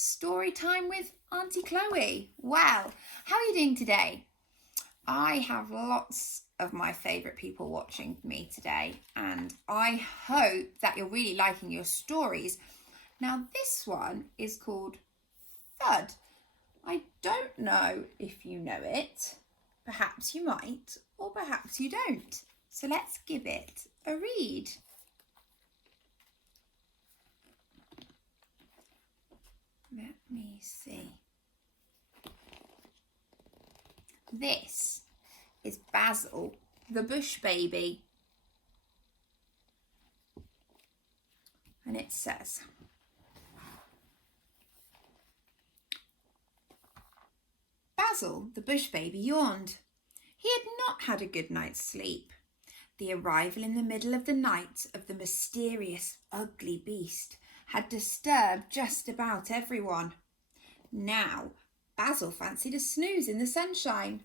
story time with Auntie Chloe. Well, how are you doing today? I have lots of my favourite people watching me today, and I hope that you're really liking your stories. Now, this one is called THUD. I don't know if you know it. Perhaps you might, or perhaps you don't. So let's give it a read. Let me see. This is Basil, the bush baby. And it says, Basil, the bush baby, yawned. He had not had a good night's sleep. The arrival in the middle of the night of the mysterious, ugly beast had disturbed just about everyone. Now, Basil fancied a snooze in the sunshine.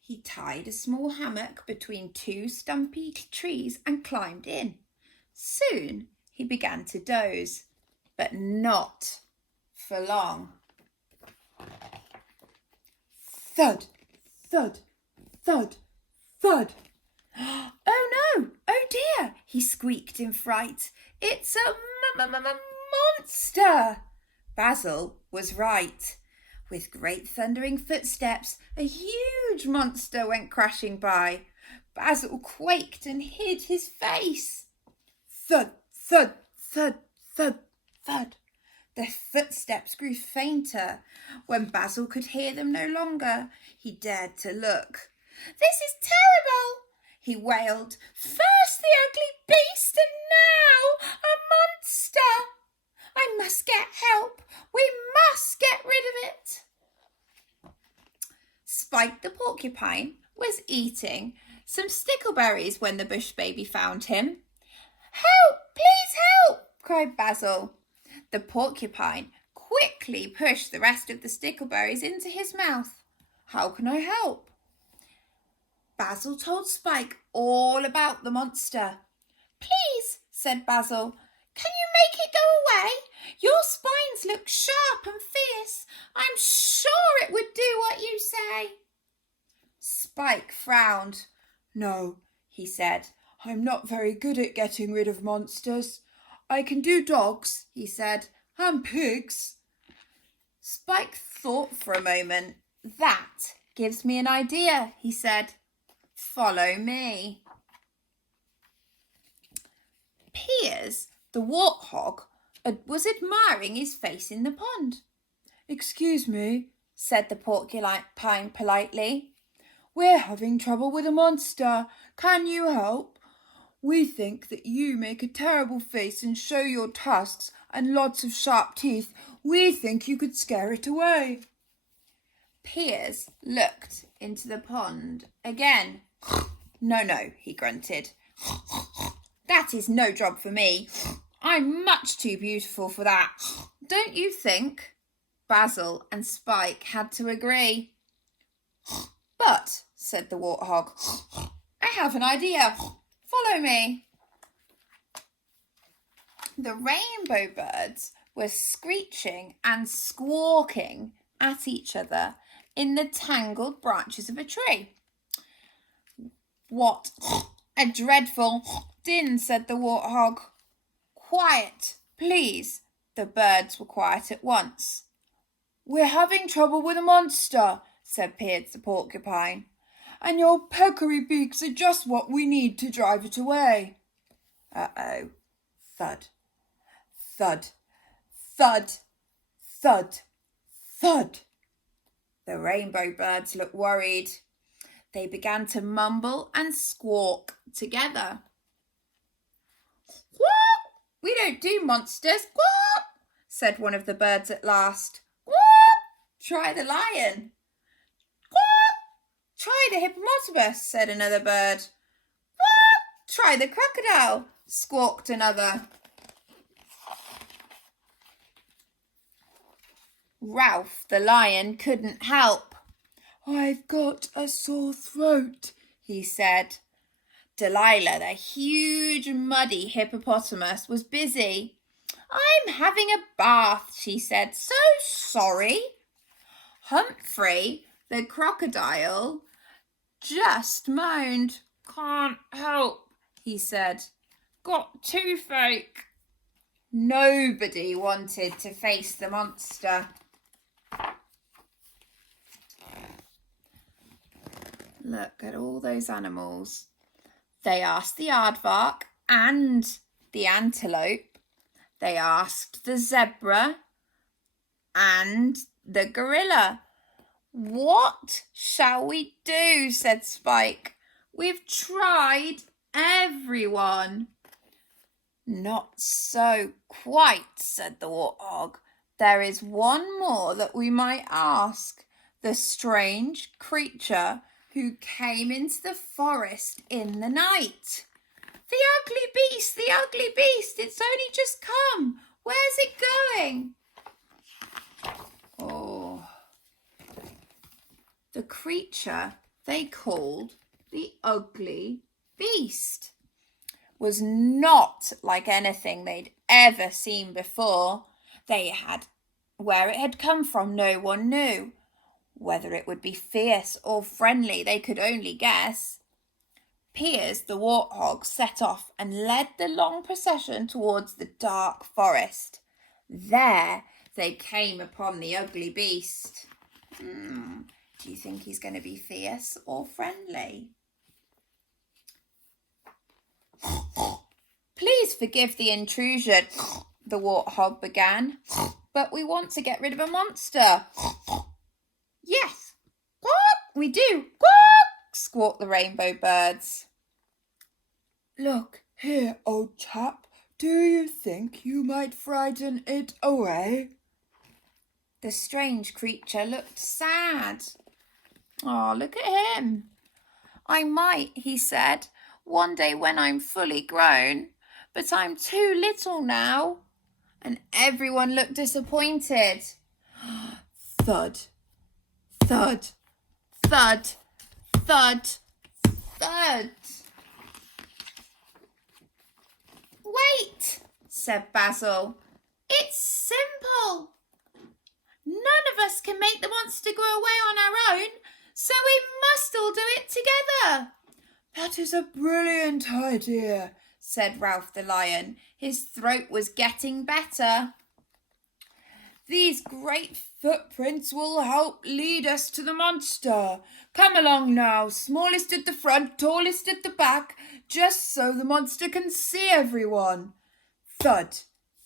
He tied a small hammock between two stumpy trees and climbed in. Soon he began to doze, but not for long. Thud, thud, thud, thud. Oh no, oh dear, he squeaked in fright. It's a monster! Basil was right. With great thundering footsteps, a huge monster went crashing by. Basil quaked and hid his face. Thud, thud, thud, thud, thud. The footsteps grew fainter. When Basil could hear them no longer, he dared to look. This is terrible, he wailed. First the ugly beast and now a monster. I must get help. We must get rid of it. Spike the porcupine was eating some stickleberries when the bush baby found him. Help, please help, cried Basil. The porcupine quickly pushed the rest of the stickleberries into his mouth. How can I help? Basil told Spike all about the monster. Please, said Basil, can you make it go away? Your spines look sharp and fierce. I'm sure it would do what you say. Spike frowned. No, he said, I'm not very good at getting rid of monsters. I can do dogs, he said, and pigs. Spike thought for a moment. That gives me an idea, he said. Follow me. Piers, the warthog, was admiring his face in the pond. Excuse me, said the porcupine politely. We're having trouble with a monster. Can you help? We think that you make a terrible face and show your tusks and lots of sharp teeth. We think you could scare it away. Piers looked into the pond again. No, he grunted. That is no job for me. I'm much too beautiful for that. Don't you think? Basil and Spike had to agree. But, said the warthog, I have an idea. Follow me. The rainbow birds were screeching and squawking at each other in the tangled branches of a tree. What a dreadful din, said the warthog. Quiet, please. The birds were quiet at once. We're having trouble with a monster, said Piers the porcupine, and your peccary beaks are just what we need to drive it away. Uh-oh. Thud, thud, thud, thud, thud. The rainbow birds looked worried. They began to mumble and squawk together. Quack! We don't do monsters. Quack! Said one of the birds at last. Quack! Try the lion. Quack! Try the hippopotamus, said another bird. Quack! Try the crocodile, squawked another. Ralph the lion couldn't help. I've got a sore throat, he said. Delilah, the huge muddy hippopotamus, was busy. I'm having a bath, she said. So sorry. Humphrey, the crocodile, just moaned. Can't help, he said. Got toothache. Nobody wanted to face the monster. Look at all those animals. They asked the aardvark and the antelope. They asked the zebra and the gorilla. What shall we do? Said Spike. We've tried everyone. Not so quite, said the warthog. There is one more that we might ask. The strange creature who came into the forest in the night. The ugly beast, it's only just come. Where's it going? Oh, the creature they called the ugly beast was not like anything they'd ever seen before. Where it had come from, no one knew. Whether it would be fierce or friendly, they could only guess. Piers the warthog set off and led the long procession towards the dark forest. There they came upon the ugly beast. Do you think he's going to be fierce or friendly? Please forgive the intrusion, the warthog began, but we want to get rid of a monster. Yes, quack, we do, quack, squawked the rainbow birds. Look here, old chap, do you think you might frighten it away? The strange creature looked sad. Oh, look at him. I might, he said, one day when I'm fully grown, but I'm too little now. And everyone looked disappointed. Thud, thud, Thud, thud, thud. Wait, said Basil. It's simple. None of us can make the monster go away on our own, so we must all do it together. That is a brilliant idea, said Ralph the lion. His throat was getting better. These great footprints will help lead us to the monster. Come along now, smallest at the front, tallest at the back, just so the monster can see everyone. Thud,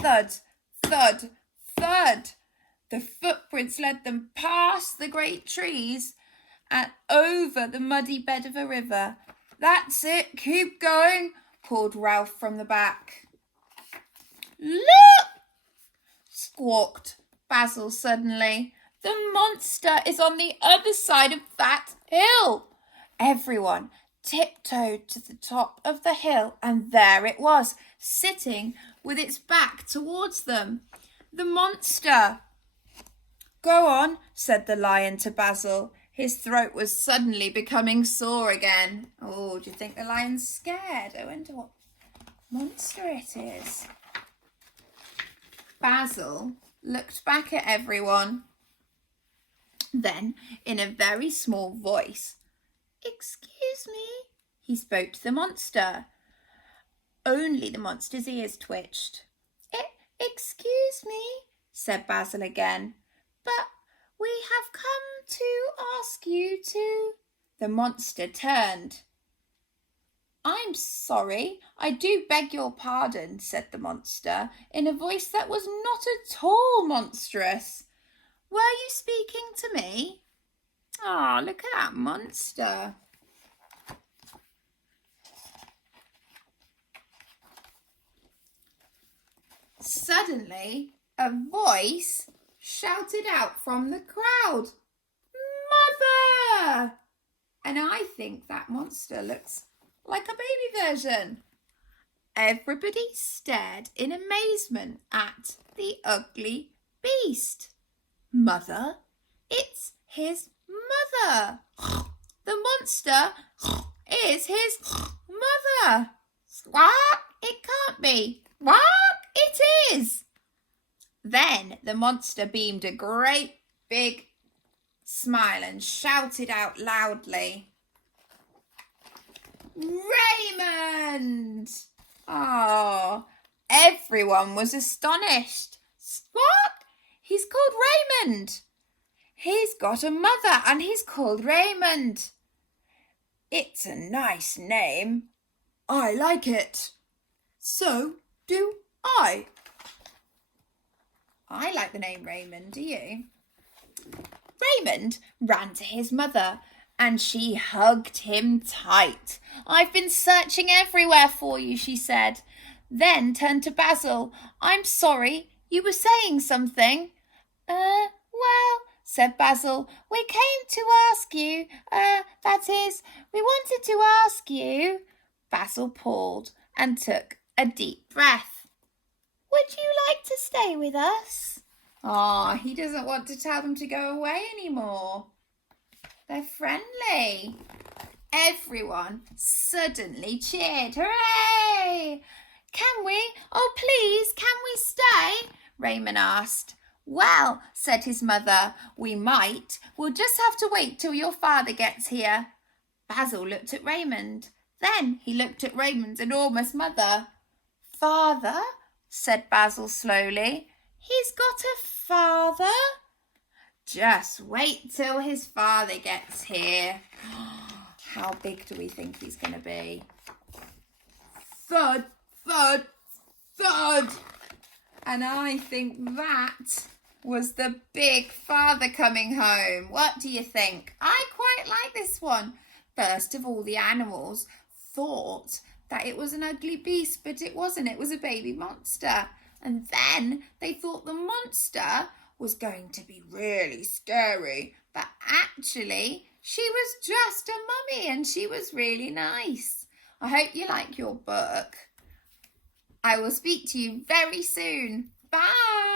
thud, thud, thud. The footprints led them past the great trees and over the muddy bed of a river. That's it, keep going, called Ralph from the back. Look, squawked Basil suddenly. The monster is on the other side of that hill. Everyone tiptoed to the top of the hill, and there it was, sitting with its back towards them. The monster. Go on, said the lion to Basil. His throat was suddenly becoming sore again. Oh, do you think the lion's scared? I wonder what monster it is. Basil looked back at everyone. Then, in a very small voice, "Excuse me," he spoke to the monster. Only the monster's ears twitched. Excuse me," said Basil again, "but we have come to ask you to—" The monster turned. "I'm sorry, I do beg your pardon," said the monster, in a voice that was not at all monstrous. "Were you speaking to me?" Ah, look at that monster. Suddenly, a voice shouted out from the crowd, "Mother!" And I think that monster looks like a baby version. Everybody stared in amazement at the ugly beast. Mother? It's his mother. The monster is his mother. Squawk! It can't be. Squawk! It is. Then the monster beamed a great big smile and shouted out loudly, "Raymond!" Oh, everyone was astonished. What? He's called Raymond. He's got a mother and he's called Raymond. It's a nice name. I like it. So do I. I like the name Raymond, do you? Raymond ran to his mother and she hugged him tight. "I've been searching everywhere for you," she said. Then turned to Basil. "I'm sorry, you were saying something." Well, said Basil, "we came to ask you, that is, we wanted to ask you." Basil paused and took a deep breath. "Would you like to stay with us?" Oh, he doesn't want to tell them to go away anymore. They're friendly. Everyone suddenly cheered. "Hooray! Can we? Oh, please, can we stay?" Raymond asked. "Well," said his mother, "we might. We'll just have to wait till your father gets here." Basil looked at Raymond. Then he looked at Raymond's enormous mother. "Father?" said Basil slowly. "He's got a father?" "Just wait till his father gets here." How big do we think he's going to be? Thud, thud, thud. And I think that was the big father coming home. What do you think? I quite like this one. First of all, the animals thought that it was an ugly beast, but it wasn't. It was a baby monster. And then they thought the monster was going to be really scary, but actually she was just a mummy and she was really nice. I hope you like your book. I will speak to you very soon. Bye.